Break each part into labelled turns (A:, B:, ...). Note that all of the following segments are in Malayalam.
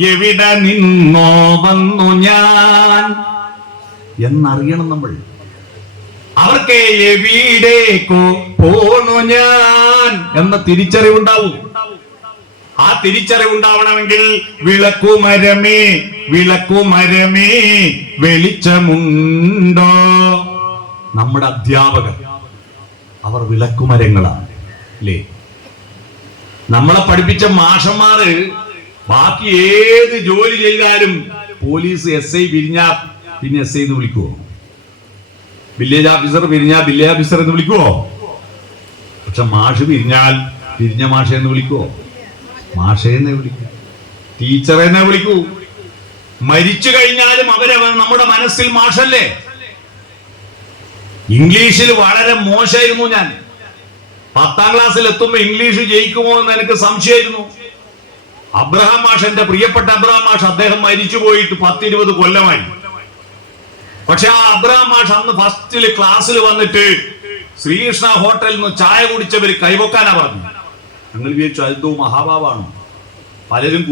A: എവിടെ നിന്നോ വന്നു ഞാൻ? എന്നറിയണം നമ്മൾ. അവർക്ക് എവിടേക്കോ പോണു ഞാൻ. എന്ന തിരിച്ചറിവുണ്ടാവും. ആ തിരിച്ചറിവുണ്ടാവണമെങ്കിൽ വിളക്കുമരമേ വിളക്കുമരമേ വെളിച്ചമുണ്ടോ? നമ്മുടെ അധ്യാപകർ അവർ വിളക്കുമരങ്ങളാണ് അല്ലേ? നമ്മളെ പഠിപ്പിച്ച മാഷന്മാര് ബാക്കി ഏത് ജോലി ചെയ്താലും പോലീസ് എസ് ഐ പിരിഞ്ഞാ പിന്നെ എസ് ഐ എന്ന് വിളിക്കുവോ? വില്ലേജ് ഓഫീസർ പിരിഞ്ഞാ വില്ലേജ് ഓഫീസർ എന്ന് വിളിക്കുവോ? പക്ഷെ മാഷ് പിരിഞ്ഞാൽ പിരിഞ്ഞ മാഷ എന്ന് വിളിക്കുവോ? മാഷയെന്നെ വിളിക്കൂ. ടീച്ചറെന്നെ വിളിക്കൂ. മരിച്ചു കഴിഞ്ഞാലും അവരെ നമ്മുടെ മനസ്സിൽ മാഷല്ലേ? ഇംഗ്ലീഷിൽ വളരെ മോശമായിരുന്നു ഞാൻ. പത്താം ക്ലാസ്സിൽ എത്തുമ്പോ ഇംഗ്ലീഷ് ജയിക്കുമോ എന്ന് എനിക്ക് സംശയമായിരുന്നു. അബ്രഹാം മാഷ് എന്റെ പ്രിയപ്പെട്ട അബ്രഹാം മാഷ് അദ്ദേഹം മരിച്ചു പോയിട്ട് പത്തിരുപത് കൊല്ലമായി. പക്ഷെ ആ അബ്രഹാം മാഷ് അന്ന് ഫസ്റ്റിൽ ക്ലാസ്സിൽ വന്നിട്ട് ശ്രീകൃഷ്ണ ഹോട്ടലിൽ നിന്ന് ചായ കുടിച്ചവര് കൈവക്കാനാ പറഞ്ഞു ഞങ്ങൾ വിചാരിച്ചു അതെന്തോ മഹാഭാവാണ്. പലരും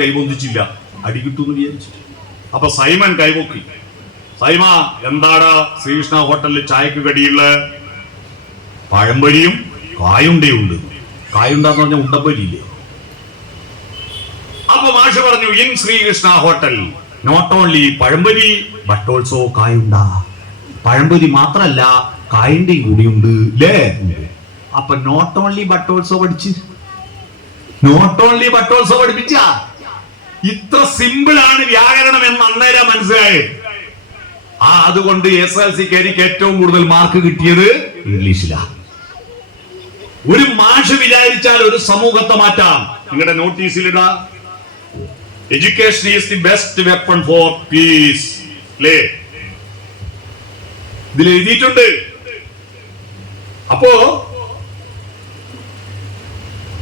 A: കൈപൊന്തിച്ചില്ല അടി കിട്ടുമെന്ന് വിചാരിച്ചു അപ്പൊ സൈമൻ കൈവക്കി. സൈമ എന്താടാ ശ്രീകൃഷ്ണ ഹോട്ടലിൽ ചായക്ക് കടിയുള്ള പഴംപൊരിയും കായുണ്ടയുണ്ട്. കായുണ്ടെന്ന് പറഞ്ഞ ഉണ്ടപ്പൊരിയില്ലേ? അപ്പൊ മാഷ് പറഞ്ഞു in Sreekrishna hotel. Not only pazhampori but also കായുണ്ട. പഴംപൊരി മാത്രല്ല കായന്റെയും കൂടിയുണ്ട് അല്ലേ അപ്പൊ നോട്ട് ഓൺലി ബട്ട് ഓൾസോ പഠിച്ച്. നോട്ട് ഓൺലി ബട്ട് ഓൾസോ പഠിപ്പിച്ച. ഇത്ര സിമ്പിൾ ആണ് വ്യാകരണം എന്ന് അന്നേരം മനസ്സിലായി ആ അതുകൊണ്ട് എസ് എൽ സിക്ക് എനിക്ക് ഏറ്റവും കൂടുതൽ മാർക്ക് കിട്ടിയത് ഇംഗ്ലീഷിലാ. ഒരു മാഷ് വിചാരിച്ചാൽ ഒരു സമൂഹത്തെ മാറ്റാം. നിങ്ങളുടെ നോട്ടീസിലിടാ education is the best weapon for peace അല്ലേ ഇതിൽ എഴുതിയിട്ടുണ്ട്. അപ്പോ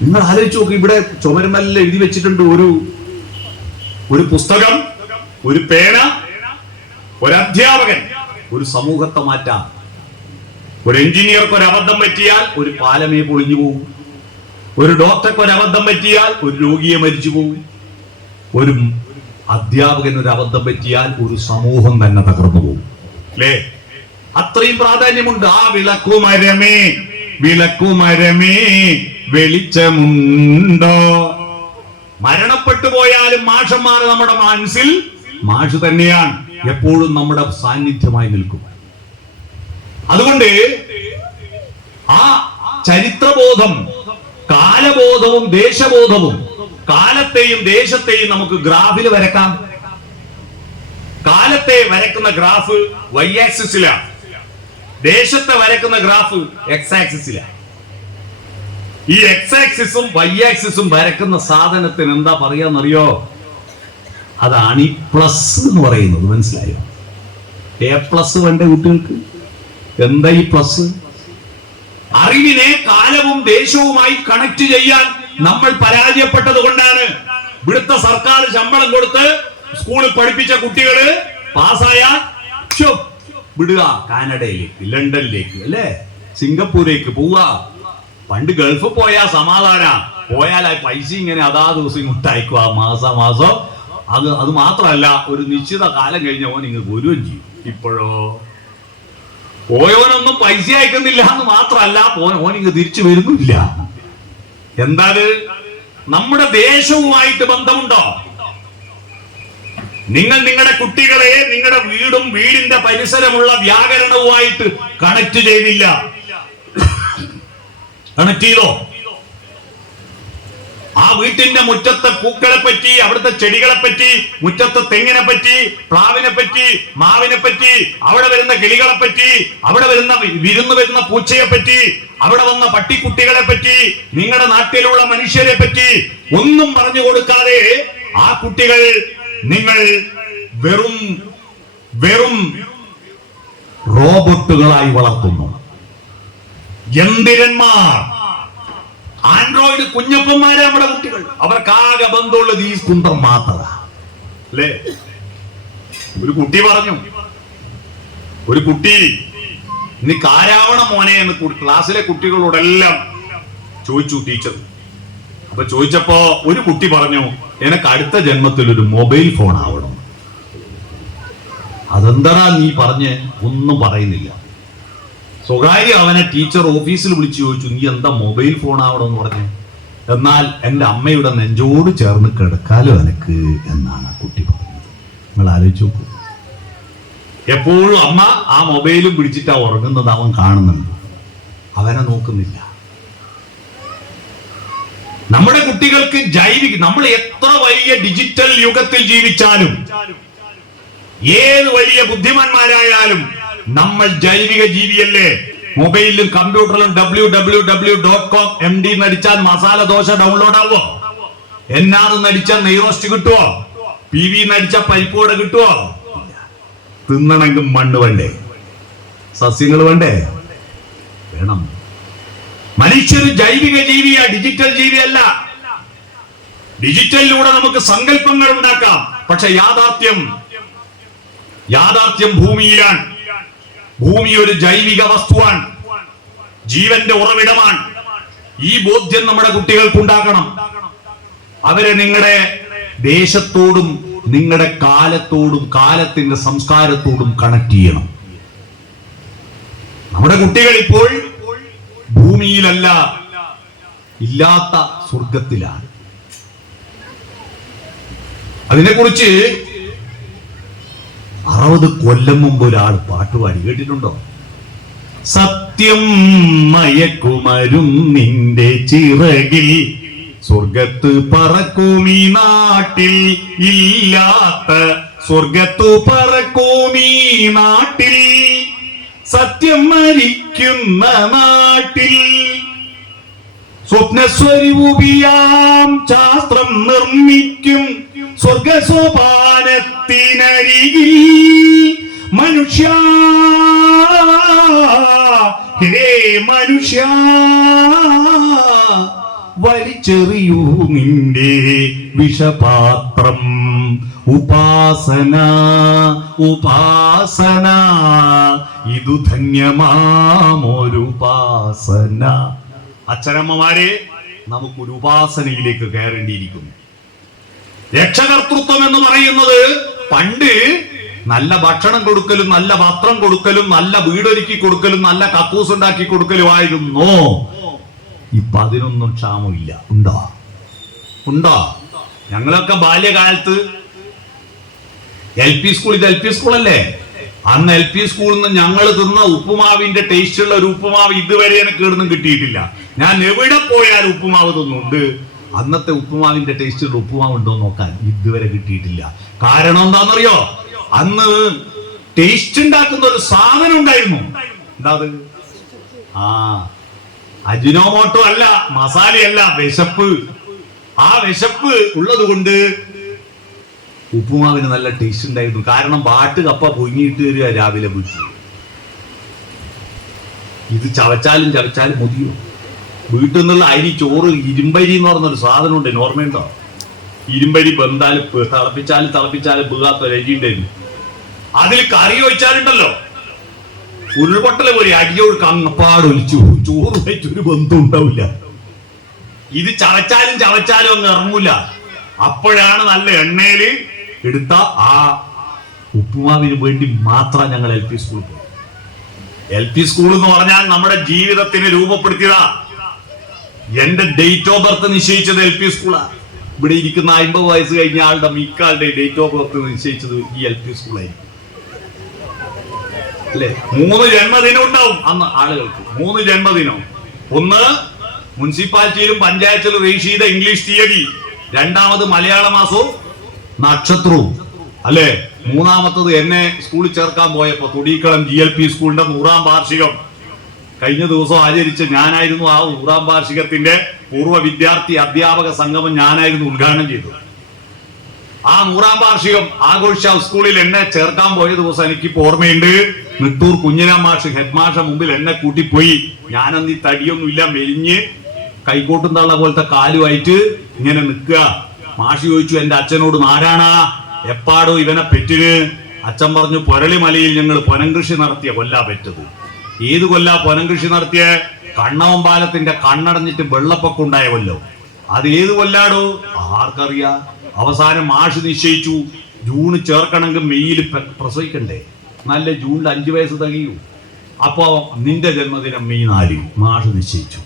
A: നിങ്ങൾ ആലോചിച്ച് നോക്ക് ഇവിടെ ചുമരുമെല്ലാം എഴുതി വെച്ചിട്ടുണ്ട് ഒരു ഒരു പുസ്തകം ഒരു പേന ഒരു അധ്യാപകൻ ഒരു സമൂഹത്തെ മാറ്റാം ഒരു എഞ്ചിനീയർക്ക് ഒരു അബദ്ധം പറ്റിയാൽ ഒരു പാലമേ പൊളിഞ്ഞു പോകും ഒരു ഡോക്ടർക്ക് ഒരു അബദ്ധം പറ്റിയാൽ ഒരു രോഗിയെ മരിച്ചു പോകും ഒരു അധ്യാപകൻ ഒരു അബദ്ധം പറ്റിയാൽ ഒരു സമൂഹം തന്നെ തകർന്നു പോകും. അല്ലേ? അത്രയും പ്രാധാന്യമുണ്ട്. ആ വിളക്കുമരമേ വിളക്കുമരമേ വെളിച്ചമുണ്ടോ? മരണപ്പെട്ടു പോയാലും മാഷന്മാർ നമ്മുടെ മനസ്സിൽ മാഷ് തന്നെയാണ്. എപ്പോഴും നമ്മുടെ സാന്നിധ്യമായി നിൽക്കും. അതുകൊണ്ട് ആ ചരിത്രബോധം കാലബോധവും ദേശബോധവും കാലത്തെയും ദേശത്തെയും നമുക്ക് ഗ്രാഫിൽ വരക്കാം. കാലത്തെ വരക്കുന്ന ഗ്രാഫ് വൈ ആക്സിസിലാണ് ദേശത്തെ വരക്കുന്ന ഗ്രാഫ് എക്സ് ആക്സിസിലാണ് ഈ എക്സ് ആക്സിസും വൈ ആക്സിസും വരക്കുന്ന സാധനത്തിന് എന്താ പറയാന്നറിയോ? അതാണ് ഈ പ്ലസ് എന്ന് പറയുന്നത്. മനസ്സിലായോ? എ പ്ലസ് വേണ്ട കുട്ടികൾക്ക്? എന്താ ഈ പ്ലസ് അറിവിനെ കാലവും ദേശവുമായി കണക്ട് ചെയ്യാൻ നമ്മൾ പരാജയപ്പെട്ടത് കൊണ്ടാണ്. ഇവിടുത്തെ സർക്കാർ ശമ്പളം കൊടുത്ത് സ്കൂളിൽ പഠിപ്പിച്ച കുട്ടികൾ പാസ്സായാൽ ഛോ, വിടുക. കാനഡയിലേക്ക് ലണ്ടനിലേക്ക് അല്ലേ? സിംഗപ്പൂരേക്ക് പോവുക. പണ്ട് ഗൾഫ് പോയാ സമാധാന. പോയാൽ ആ പൈസ ഇങ്ങനെ അതാ ദിവസം ഇങ്ങോട്ടായിക്കുക മാസം മാസം. അത് അത് മാത്രമല്ല ഒരു നിശ്ചിത കാലം കഴിഞ്ഞ ഓൻ ഇങ്ങ് വരുകയും ചെയ്യും. ഇപ്പോഴോ? പോയവനൊന്നും പൈസ അയക്കുന്നില്ല എന്ന് മാത്രമല്ല ഓൻ തിരിച്ചു വരുന്നില്ല. എന്താണ്? നമ്മുടെ ദേശവുമായിട്ട് ബന്ധമുണ്ടോ? നിങ്ങൾ നിങ്ങളുടെ കുട്ടികളെ നിങ്ങളുടെ വീടും വീടിന്റെ പരിസരമുള്ള വ്യാകരണവുമായിട്ട് കണക്ട് ചെയ്തില്ല. കണക്ട് ചെയ്തോ? ആ വീട്ടിന്റെ മുറ്റത്തെ പൂക്കളെ പറ്റി അവിടുത്തെ ചെടികളെ പറ്റി മുറ്റത്തെ തെങ്ങിനെ പറ്റി പ്ലാവിനെ പറ്റി മാവിനെ പറ്റി അവിടെ വരുന്ന കിളികളെ പറ്റി അവിടെ വരുന്ന വിരുന്ന് വരുന്ന പൂച്ചയെ പറ്റി അവിടെ വന്ന പട്ടിക്കുട്ടികളെ പറ്റി നിങ്ങളുടെ നാട്ടിലുള്ള മനുഷ്യരെ പറ്റി ഒന്നും പറഞ്ഞു കൊടുക്കാതെ ആ കുട്ടികൾ നിങ്ങൾ വെറും വെറും റോബോട്ടുകളായി വളർത്തുന്നു. യന്ത്രന്മാർ ആൻഡ്രോയിഡ് കുഞ്ഞപ്പന്മാരെ നമ്മുടെ കുട്ടികൾ. അവർക്ക് ആകെ ബന്ധമുള്ളത് ഈ കുന്തം മാത്രം. അല്ലേ? ഒരു കുട്ടി പറഞ്ഞു ഒരു കുട്ടി നീ കാരാവണം മോനെ എന്ന് ക്ലാസ്സിലെ കുട്ടികളോടെല്ലാം ചോദിച്ചു ടീച്ചർ അപ്പൊ ചോദിച്ചപ്പോ ഒരു കുട്ടി പറഞ്ഞു എനക്ക് അടുത്ത ജന്മത്തിൽ ഒരു മൊബൈൽ ഫോൺ ആവണം. അതെന്താ നീ പറഞ്ഞ്? ഒന്നും പറയുന്നില്ല. സ്വകാര്യം അവനെ ടീച്ചർ ഓഫീസിൽ വിളിച്ചു ചോദിച്ചു നീ എന്താ മൊബൈൽ ഫോൺ ആവണം എന്ന് പറഞ്ഞു? എന്നാൽ എന്റെ അമ്മയുടെ നെഞ്ചോട് ചേർന്ന് കിടക്കാലോ എനക്ക് എന്നാണ് കുട്ടി പറഞ്ഞത്. നിങ്ങൾ ആലോചിച്ച് നോക്കൂ. എപ്പോഴും അമ്മ ആ മൊബൈലും പിടിച്ചിട്ടാ ഉറങ്ങുന്നത് അവൻ കാണുന്നുണ്ട്. അവനെ നോക്കുന്നില്ല. നമ്മുടെ കുട്ടികൾക്ക് ജൈവിക നമ്മൾ എത്ര വലിയ ഡിജിറ്റൽ യുഗത്തിൽ ജീവിച്ചാലും ഏത് വലിയ ബുദ്ധിമാന്മാരായാലും നമ്മൾ ജൈവിക ജീവിയല്ലേ? മൊബൈലിലും കമ്പ്യൂട്ടറിലും W W W dot com M D നടിച്ചാൽ masala dosa download ആവോ? എൻ ആർ നടിച്ചാൽ നെയ്റോസ്റ്റ് കിട്ടുവോ? പി വി നടിച്ചാൽ പരിപ്പോടെ കിട്ടുവോ? തിന്നണമെങ്കിൽ മണ്ണ് വേണ്ടേ? സസ്യങ്ങൾ വേണ്ടേ? വേണം. മനുഷ്യർ ജൈവിക ജീവിയ ഡിജിറ്റൽ ജീവിയല്ല. ഡിജിറ്റലിലൂടെ നമുക്ക് സങ്കല്പങ്ങൾ ഉണ്ടാക്കാം. പക്ഷെ യാഥാർത്ഥ്യം യാഥാർത്ഥ്യം ഭൂമിയിലാണ്. ഭൂമി ഒരു ജൈവിക വസ്തുവാണ്. ജീവന്റെ ഉറവിടമാണ്. ഈ ബോധ്യം നമ്മുടെ കുട്ടികൾക്ക് ഉണ്ടാക്കണം അവരെ നിങ്ങളുടെ ദേശത്തോടും നിങ്ങളുടെ കാലത്തോടും കാലത്തിന്റെ സംസ്കാരത്തോടും കണക്ട് ചെയ്യണം. നമ്മുടെ കുട്ടികൾ ഇപ്പോൾ ഭൂമിയിലല്ല ഇല്ലാത്ത സ്വർഗത്തിലാണ് അതിനെക്കുറിച്ച് അറുപത് കൊല്ലം മുമ്പ് ഒരാൾ പാട്ടുപാടി കേട്ടിട്ടുണ്ടോ? സത്യം മയക്കുമരും നിന്റെ ചിറകിൽ സ്വർഗത്ത് പറക്കൂമി നാട്ടിൽ ഇല്ലാത്ത സ്വർഗത്തു പറക്കൂമി നാട്ടിൽ സത്യം മരിക്കുന്ന നാട്ടിൽ. സ്വപ്നസ്വരൂപിയാം ശാസ്ത്രം നിർമ്മിക്കും സ്വർഗസോപാനത്തിനരികിൽ മനുഷ്യ. ഹേ മനുഷ്യ. വലിച്ചെറിയൂ നിന്റെ വിഷപാത്രം. ഉപാസന ഉപാസന. ഇതു ധന്യമാമൊരുപാസന അച്ഛനമ്മമാരെ നമുക്കൊരു ഉപാസനയിലേക്ക് കയറേണ്ടിയിരിക്കുന്നു. രക്ഷകർത്തൃത്വം എന്ന് പറയുന്നത് പണ്ട് നല്ല ഭക്ഷണം കൊടുക്കലും നല്ല വസ്ത്രം കൊടുക്കലും നല്ല വീടൊരുക്കി കൊടുക്കലും നല്ല കക്കൂസ് ഉണ്ടാക്കി കൊടുക്കലുമായിരുന്നു. ഇപ്പൊ അതിനൊന്നും ക്ഷാമമില്ല ഉണ്ടോ? ഉണ്ടോ? ഞങ്ങളൊക്കെ ബാല്യകാലത്ത് എൽ പി സ്കൂൾ ഇത് എൽ പി സ്കൂളല്ലേ അന്ന് എൽ പി സ്കൂളിൽ നിന്ന് ഞങ്ങൾ തിന്ന ഉപ്പുമാവിന്റെ ടേസ്റ്റ് ഉള്ള ഒരു ഉപ്പുമാവ് ഇതുവരെ എനിക്ക് ഇവിടുന്ന് കിട്ടിയിട്ടില്ല. ഞാൻ എവിടെ പോയാൽ ഉപ്പുമാവ് തിന്നുണ്ട് അന്നത്തെ ഉപ്പുമാവിന്റെ ടേസ്റ്റ് ഉള്ള ഉപ്പുമാവ് ഉണ്ടോ നോക്കാൻ ഇതുവരെ കിട്ടിയിട്ടില്ല. കാരണം എന്താണെന്നറിയോ? അന്ന് ടേസ്റ്റ് ഉണ്ടാക്കുന്ന ഒരു സാധനം ഉണ്ടായിരുന്നു. എന്താ ആ അജിനോമോട്ടോ അല്ല മസാലയല്ല വിശപ്പ്. ആ വിശപ്പ് ഉള്ളത് കൊണ്ട് ഉപ്പുമാവിന് നല്ല ടേസ്റ്റ് ഉണ്ടായിരുന്നു. കാരണം വാട്ട് കപ്പ പൊങ്ങിയിട്ട് വരിക രാവിലെ വീട്ടിൽ. ഇത് ചവച്ചാലും ചവച്ചാലും മതിയോ. വീട്ടിൽ നിന്നുള്ള അരി ചോറ് ഇരുമ്പരി എന്ന് പറഞ്ഞൊരു സാധനം ഉണ്ട്? ഓർമ്മയുണ്ടോ ഇരുമ്പരി ബന്ധാലും തിളപ്പിച്ചാൽ തിളപ്പിച്ചാലും വീകാത്ത ഒരു അരി ഉണ്ടായിരുന്നു അതിൽ കറി ഒഴിച്ചാലുണ്ടല്ലോ ഉരുൾപൊട്ടൽ പോലെ അടിയോട് കങ്ങപ്പാട് ഒലിച്ചു. ചോറ് ഒരു ബന്ധം ഉണ്ടാവില്ല. ഇത് ചവച്ചാലും ചവച്ചാലും ഒന്നും ഇറങ്ങൂല. അപ്പോഴാണ് നല്ല എണ്ണയിൽ എടുത്ത ആ ഉപ്പുമാവിന് വേണ്ടി മാത്രം ഞങ്ങൾ എൽ പി സ്കൂളിൽ പോയി എൽ പി സ്കൂൾ എന്ന് പറഞ്ഞാൽ നമ്മുടെ ജീവിതത്തിന് രൂപപ്പെടുത്തിയതാ. എന്റെ ഡേറ്റ് ഓഫ് ബർത്ത് നിശ്ചയിച്ചത് എൽ പി സ്കൂളാ ഇവിടെ ഇരിക്കുന്ന അമ്പത് വയസ്സ് കഴിഞ്ഞ ആളുടെ മിക്കാളുടെ ഡേറ്റ് ഓഫ് ബർത്ത് നിശ്ചയിച്ചത് ഈ എൽ പി സ്കൂളായിരിക്കും അല്ലെ? മൂന്ന് ജന്മദിനം ഉണ്ടാവും അന്ന് ആളുകൾക്ക്. മൂന്ന് ജന്മദിനം. ഒന്ന് മുനിസിപ്പാലിറ്റിയിലും പഞ്ചായത്തിലും രജിസ്റ്റർ ചെയ്ത ഇംഗ്ലീഷ് തീയതി. രണ്ടാമത് മലയാള മാസവും നക്ഷത്രവും. അല്ലെ? മൂന്നാമത്തത് എന്നെ സ്കൂളിൽ ചേർക്കാൻ പോയപ്പോ തൊടീക്കളം ജി എൽ പി സ്കൂളിന്റെ നൂറാം വാർഷികം. കഴിഞ്ഞ ദിവസം ആചരിച്ച ഞാനായിരുന്നു ആ നൂറാം വാർഷികത്തിന്റെ പൂർവ വിദ്യാർത്ഥി അധ്യാപക സംഗമം ഞാനായിരുന്നു ഉദ്ഘാടനം ചെയ്തത്. ആ നൂറാം വാർഷികം ആഘോഷിച്ച സ്കൂളിൽ എന്നെ ചേർക്കാൻ പോയ ദിവസം എനിക്കിപ്പോ ഓർമ്മയുണ്ട്. നിട്ടൂർ കുഞ്ഞിരാം മാഷ് ഹെഡ് മാഷ മുമ്പിൽ എന്നെ കൂട്ടിപ്പോയി. ഞാനന്ന് ഈ തടിയൊന്നുമില്ല മെലിഞ്ഞ് കൈക്കോട്ടും തള്ള പോലത്തെ കാലുമായിട്ട് ഇങ്ങനെ നിൽക്കുക. മാഷി ചോദിച്ചു എന്റെ അച്ഛനോട് നാരാണ എപ്പാടോ ഇവനെ പെറ്റിന്? അച്ഛൻ പറഞ്ഞു പൊരളിമലയിൽ ഞങ്ങൾ പൊനം കൃഷി നടത്തിയ കൊല്ലാ പെറ്റത്. ഏത് കൊല്ല പൊനം കൃഷി നടത്തിയ കണ്ണവമ്പാലത്തിന്റെ കണ്ണടഞ്ഞിട്ട് വെള്ളപ്പൊക്കം ഉണ്ടായവല്ലോ. അത് ഏത് കൊല്ലാടോ? ആർക്കറിയാം? അവസാനം മാഷ് നിശ്ചയിച്ചു. ജൂണ് ചേർക്കണമെങ്കിൽ മെയ്യിൽ പ്രസവിക്കണ്ടേ. നല്ല ജൂണിൽ അഞ്ചു വയസ്സ് തികയൂ. അപ്പോ നിന്റെ ജന്മദിനം മെയ് നാല് മാഷ് നിശ്ചയിച്ചു.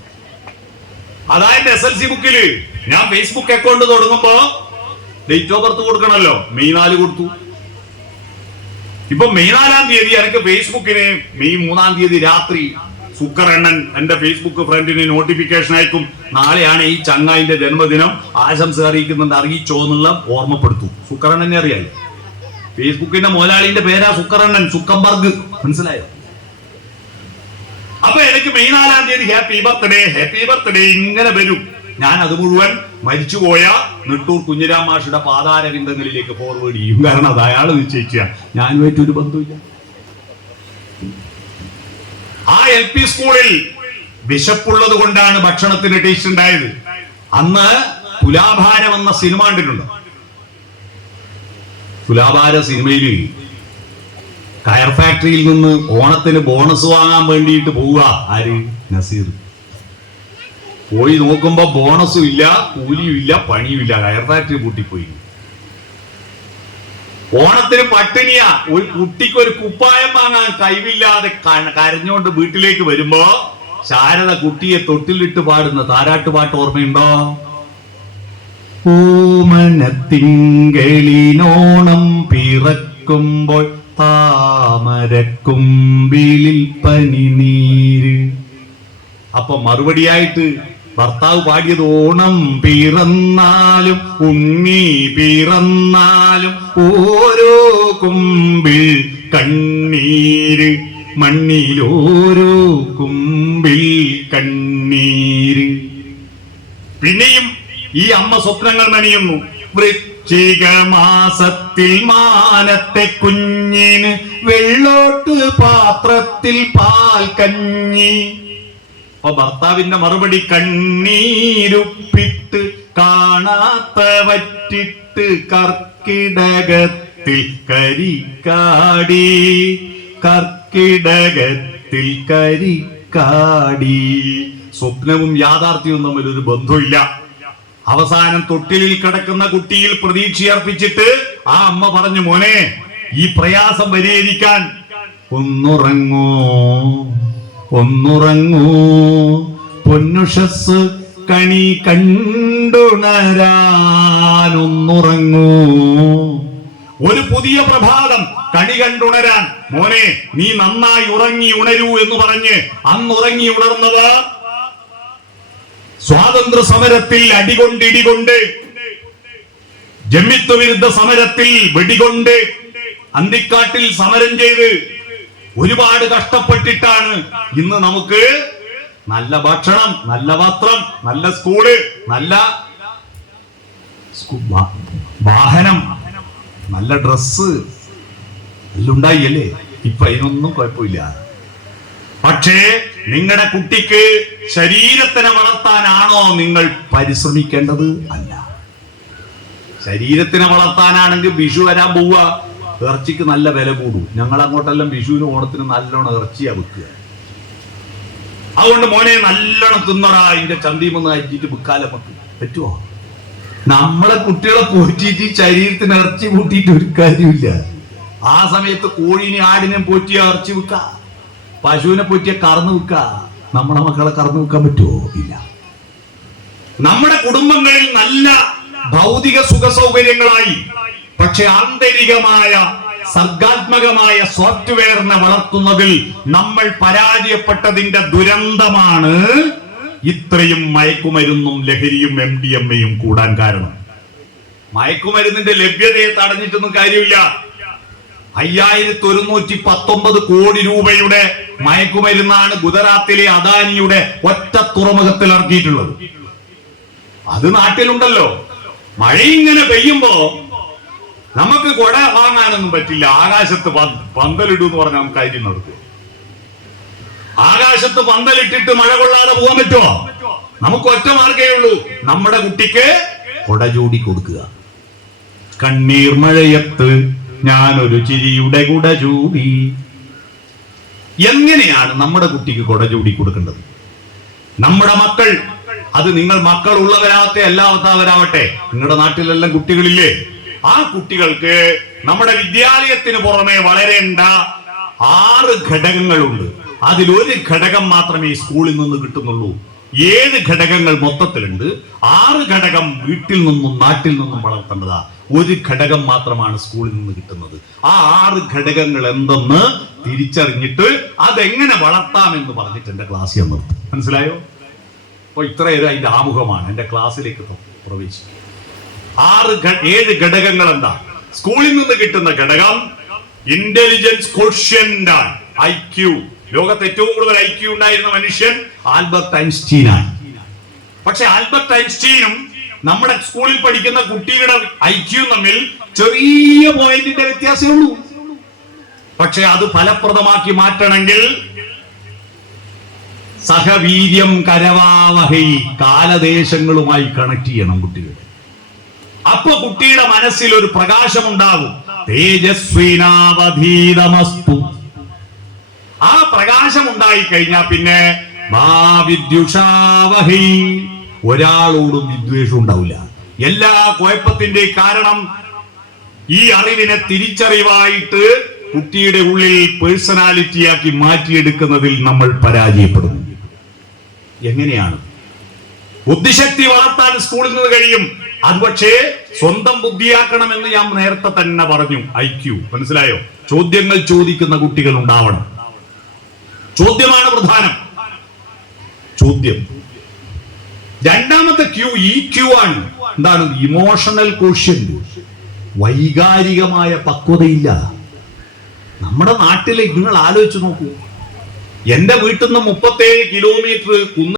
A: അതായത് എസ് എൽ സി ബുക്കിൽ ഞാൻ ഫേസ്ബുക്ക് അക്കൗണ്ട് തുടങ്ങുമ്പോ ഡേറ്റ് ഓഫ് ബർത്ത് കൊടുക്കണല്ലോ. മെയ് നാല് കൊടുത്തു. ഇപ്പൊ മെയ് നാലാം തീയതി എനിക്ക് ഫേസ്ബുക്കിന് മെയ് മൂന്നാം തീയതി രാത്രി സുക്കറണ്ണൻ എന്റെ ഫേസ്ബുക്ക് ഫ്രണ്ടിന് നോട്ടിഫിക്കേഷൻ അയക്കും. നാളെയാണ് ഈ ചങ്ങായിന്റെ ജന്മദിനം. ആശംസ അറിയിക്കുന്നുണ്ട്. അറിയിച്ചോ എന്നുള്ള ഓർമ്മപ്പെടുത്തു. സുക്കറണ്ണനെ അറിയാലോ. ഫേസ്ബുക്കിന്റെ മുതലാളിന്റെ പേരാ സുക്കറണ്ണൻ. സുക്കംബർഗ്. മനസ്സിലായോ? അപ്പൊ എനിക്ക് മെയ് നാലാം തീയതി ഹാപ്പി ബർത്ത്ഡേ ഹാപ്പി ബർത്ത്ഡേ ഇങ്ങനെ വരും. ഞാൻ അത് മുഴുവൻ മരിച്ചുപോയ നെട്ടൂർ കുഞ്ഞിരാം മാഷിയുടെ പാതാരവിന്ദങ്ങളിലേക്ക് ഫോർവേഡ് ചെയ്യും. കാരണം അത് അയാൾ നിശ്ചയിച്ച ഞാനുമായിട്ട് ഒരു ബന്ധമില്ല ആ എൽ പി സ്കൂളിൽ വിശപ്പുള്ളത് കൊണ്ടാണ് ഭക്ഷണത്തിന് ടേസ്റ്റ് ഉണ്ടായത്. അന്ന് തുലാഭാരം എന്ന സിനിമ കണ്ടിട്ടുണ്ട്. തുലാഭാര സിനിമയിൽ കയർ ഫാക്ടറിയിൽ നിന്ന് ഓണത്തിന് ബോണസ് വാങ്ങാൻ വേണ്ടിയിട്ട് പോവുക ആര്? നസീർ. പോയി നോക്കുമ്പോ ബോണസും ഇല്ല കൂലിയും ഇല്ല പണിയും ഇല്ല. കയർ ഫാക്ടറി പൂട്ടിപ്പോയി. ഓണത്തിന് പട്ടിണിയാ. ഒരു കുട്ടിക്ക് ഒരു കുപ്പായം വാങ്ങാൻ കഴിവില്ലാതെ കരഞ്ഞുകൊണ്ട് വീട്ടിലേക്ക് വരുമ്പോ ശാരദ കുട്ടിയെ തൊട്ടിലിട്ട് പാടുന്ന താരാട്ടുപാട്ട് ഓർമ്മയുണ്ടോ? ഓമനത്തിങ്കളിനോണം പിറക്കുമ്പോൾ താമരക്കുമ്പിലിൽ പനിനീര്. അപ്പൊ മറുപടിയായിട്ട് ഭർത്താവ് പാടിയത് ഓണം പിറന്നാലും ഉണ്ണി പിറന്നാലും ഓരോ കുമ്പിൽ കണ്ണീര് മണ്ണിലോരോ കുമ്പിൽ കണ്ണീര്. പിന്നെയും ഈ അമ്മ സ്വപ്നങ്ങൾ നനിയുന്നു. വൃശ്ചിക മാസത്തിൽ മാനത്തെ കുഞ്ഞിന് വെള്ളോട്ട് പാത്രത്തിൽ പാൽ കഞ്ഞി അപ്പൊ ഭർത്താവിന്റെ മറുപടി കണ്ണീരുപ്പിട്ട് കാണാത്ത വറ്റിട്ട് കർക്കിടകത്തിൽ കരിക്കാടി. കർക്കിടകത്തിൽ കരിക്കാടി. സ്വപ്നവും യാഥാർത്ഥ്യവും തമ്മിൽ ഒരു ബന്ധമില്ല അവസാനം തൊട്ടിലിൽ കിടക്കുന്ന കുട്ടിയിൽ പ്രതീക്ഷയർപ്പിച്ചിട്ട് ആ അമ്മ പറഞ്ഞു മോനെ ഈ പ്രയാസം പരിഹരിക്കാൻ ഒന്നുറങ്ങൂ. ഒന്നുറങ്ങൂ. പൊന്നുഷസ് കണി കണ്ടുണരാനൊന്നുറങ്ങൂ ഒരു പുതിയ പ്രഭാതം കണി കണ്ടുണരാൻ. മോനെ നീ നന്നായി ഉറങ്ങി ഉണരൂ എന്ന് പറഞ്ഞ് അന്നുറങ്ങി ഉണർന്നത്. സ്വാതന്ത്ര്യ സമരത്തിൽ അടികൊണ്ട് ഇടികൊണ്ട് ജമ്മിത്വ വിരുദ്ധ സമരത്തിൽ വെടികൊണ്ട് അന്തിക്കാട്ടിൽ സമരം ചെയ്ത് ഒരുപാട് കഷ്ടപ്പെട്ടിട്ടാണ് ഇന്ന് നമുക്ക് നല്ല ഭക്ഷണം നല്ല വസ്ത്രം നല്ല സ്കൂൾ നല്ല വാഹനം നല്ല ഡ്രസ് എല്ലാം ഉണ്ടായി അല്ലേ ഇപ്പൊ അതിനൊന്നും കുഴപ്പമില്ല. പക്ഷേ നിങ്ങളുടെ കുട്ടിക്ക് ശരീരത്തിനെ വളർത്താനാണോ നിങ്ങൾ പരിശ്രമിക്കേണ്ടത്? അല്ല. ശരീരത്തിനെ വളർത്താനാണെങ്കിൽ വിഷു വരാൻ പോവുക. ഇറച്ചിക്ക് നല്ല വില കൂടും. ഞങ്ങൾ അങ്ങോട്ടെല്ലാം വിഷുവിന് ഓണത്തിന് നല്ലോണം ഇറച്ചിയാ വിൽക്കുക. അതുകൊണ്ട് മോനെ നല്ലോണം തിന്നടാ ഇതിന്റെ ചന്തിമൊന്ന് അരിച്ചിട്ട് വിൽക്കാല നമുക്ക്. പറ്റുമോ നമ്മളെ കുട്ടികളെ പോറ്റിയിട്ട് ശരീരത്തിന് ഇറച്ചി കൂട്ടിയിട്ട് ഒരു കാര്യമില്ല ആ സമയത്ത് കോഴീനെ ആടിനെ പോറ്റിയ ഇറച്ചി വിൽക്ക. പശുവിനെ പോറ്റിയ കറന്നു വിൽക്ക. നമ്മുടെ മക്കളെ കറന്നു വിൽക്കാൻ പറ്റുമോ ഇല്ല. നമ്മുടെ കുടുംബങ്ങളിൽ നല്ല ഭൗതിക സുഖ സൗകര്യങ്ങളായി പക്ഷെ ആന്തരികമായ സർഗാത്മകമായ സോഫ്റ്റ്വെയറിനെ വളർത്തുന്നതിൽ നമ്മൾ പരാജയപ്പെട്ടതിന്റെ ദുരന്തമാണ് ഇത്രയും മയക്കുമരുന്നും ലഹരിയും എം ഡി എം എയും കൂടാൻ കാരണം. മയക്കുമരുന്നിന്റെ ലഭ്യതയെ തടഞ്ഞിട്ടൊന്നും കാര്യമില്ല. അയ്യായിരത്തി ഒരുന്നൂറ്റി പത്തൊമ്പത് കോടി രൂപയുടെ മയക്കുമരുന്നാണ് ഗുജറാത്തിലെ അദാനിയുടെ ഒറ്റ തുറമുഖത്തിൽ ഇറക്കിയിട്ടുള്ളത്. അത് നാട്ടിലുണ്ടല്ലോ. മഴ ഇങ്ങനെ പെയ്യുമ്പോ നമുക്ക് കൊട വാങ്ങാനൊന്നും പറ്റില്ല. ആകാശത്ത് പന്ത്- പന്തലിടൂ എന്ന് പറഞ്ഞാൽ നമുക്ക് കാര്യം നടക്കും ആകാശത്ത് പന്തലിട്ടിട്ട് മഴ കൊള്ളാതെ പോകാൻ പറ്റുമോ? നമുക്ക് ഒറ്റ മാർഗേ ഉള്ളൂ. നമ്മുടെ കുട്ടിക്ക് കൊട ചൂടി കൊടുക്കുക. കണ്ണീർ മഴയത്ത് ഞാനൊരു ചിരിയുടെ കുട ചൂടി. എങ്ങനെയാണ് നമ്മുടെ കുട്ടിക്ക് കൊട ചൂടി കൊടുക്കേണ്ടത്? നമ്മുടെ മക്കൾ അത് നിങ്ങൾ മക്കൾ ഉള്ളവരാകട്ടെ അല്ലാത്തവരാവട്ടെ നിങ്ങളുടെ നാട്ടിലെല്ലാം കുട്ടികളില്ലേ? ആ കുട്ടികൾക്ക് നമ്മുടെ വിദ്യാലയത്തിന് പുറമെ വളരേണ്ട ആറ് ഘടകങ്ങളുണ്ട്. അതിലൊരു ഘടകം മാത്രമേ സ്കൂളിൽ നിന്ന് കിട്ടുന്നുള്ളൂ. ഏഴ് ഘടകങ്ങൾ മൊത്തത്തിലുണ്ട്. ആറ് ഘടകം വീട്ടിൽ നിന്നും നാട്ടിൽ നിന്നും വളർത്തേണ്ടതാ. ഒരു ഘടകം മാത്രമാണ് സ്കൂളിൽ നിന്ന് കിട്ടുന്നത്. ആ ആറ് ഘടകങ്ങൾ എന്തെന്ന് തിരിച്ചറിഞ്ഞിട്ട് അതെങ്ങനെ വളർത്താം എന്ന് പറഞ്ഞിട്ട് എന്റെ ക്ലാസ് ഞാൻ മനസ്സിലായോ? അപ്പൊ ഇത്രയേറെ അതിന്റെ ആമുഖമാണ് എന്റെ ക്ലാസ്സിലേക്ക് പ്ര- പ്രവേശിക്കും. ആറ് ഏഴ് ഘടകങ്ങൾ എന്താ സ്കൂളിൽ നിന്ന് കിട്ടുന്ന ഘടകം ഇന്റലിജൻസ് ക്വഷ്യന്റ് ഐ ക്യു ലോകത്ത് ഏറ്റവും കൂടുതൽ ഐ ക്യു ഉണ്ടായിരുന്ന മനുഷ്യൻ ആൽബർട്ട് ഐൻസ്റ്റീൻ ആണ്. പക്ഷെ ആൽബർട്ട് ഐൻസ്റ്റീനും നമ്മുടെ സ്കൂളിൽ പഠിക്കുന്ന കുട്ടികളുടെ ഐ ക്യു തമ്മിൽ ചെറിയ പോയിന്റിന്റെ വ്യത്യാസമേ ഉള്ളൂ. പക്ഷെ അത് ഫലപ്രദമാക്കി മാറ്റണമെങ്കിൽ സഹവീര്യം കരവാവഹൈ കാലദേശങ്ങളുമായി കണക്ട് ചെയ്യണം കുട്ടികൾ അപ്പൊ കുട്ടിയുടെ മനസ്സിൽ ഒരു പ്രകാശം ഉണ്ടാകും തേജസ്വിനാവധീതമസ്തു. ആ പ്രകാശം ഉണ്ടായി കഴിഞ്ഞാൽ പിന്നെ ഒരാളോടും വിദ്വേഷം ഉണ്ടാവില്ല. എല്ലാ കുഴപ്പത്തിന്റെ കാരണം ഈ അറിവിനെ തിരിച്ചറിവായിട്ട് കുട്ടിയുടെ ഉള്ളിൽ പേഴ്സണാലിറ്റിയാക്കി മാറ്റിയെടുക്കുന്നതിൽ നമ്മൾ പരാജയപ്പെടുന്നു. എങ്ങനെയാണ്? ബുദ്ധിശക്തി വളർത്താൻ സ്കൂളിൽ നിന്ന് കഴിയും. അത് പക്ഷേ സ്വന്തം ബുദ്ധിയാക്കണം എന്ന് ഞാൻ നേരത്തെ തന്നെ പറഞ്ഞു. IQ Q. മനസ്സിലായോ? ചോദ്യങ്ങൾ ചോദിക്കുന്ന കുട്ടികൾ ഉണ്ടാവണം. ചോദ്യമാണ് പ്രധാനം. ചോദ്യം. രണ്ടാമത്തെ ക്യൂ ഈ ക്യൂ ആണ്. എന്താണ്? ഇമോഷണൽ ക്വസ്റ്റ്യൻ വൈകാരികമായ പക്വതയില്ല. നമ്മുടെ നാട്ടിലെ നിങ്ങൾ ആലോചിച്ച് നോക്കൂ. എന്റെ വീട്ടിൽ നിന്ന് മുപ്പത്തേഴ് കിലോമീറ്റർ കുന്ന്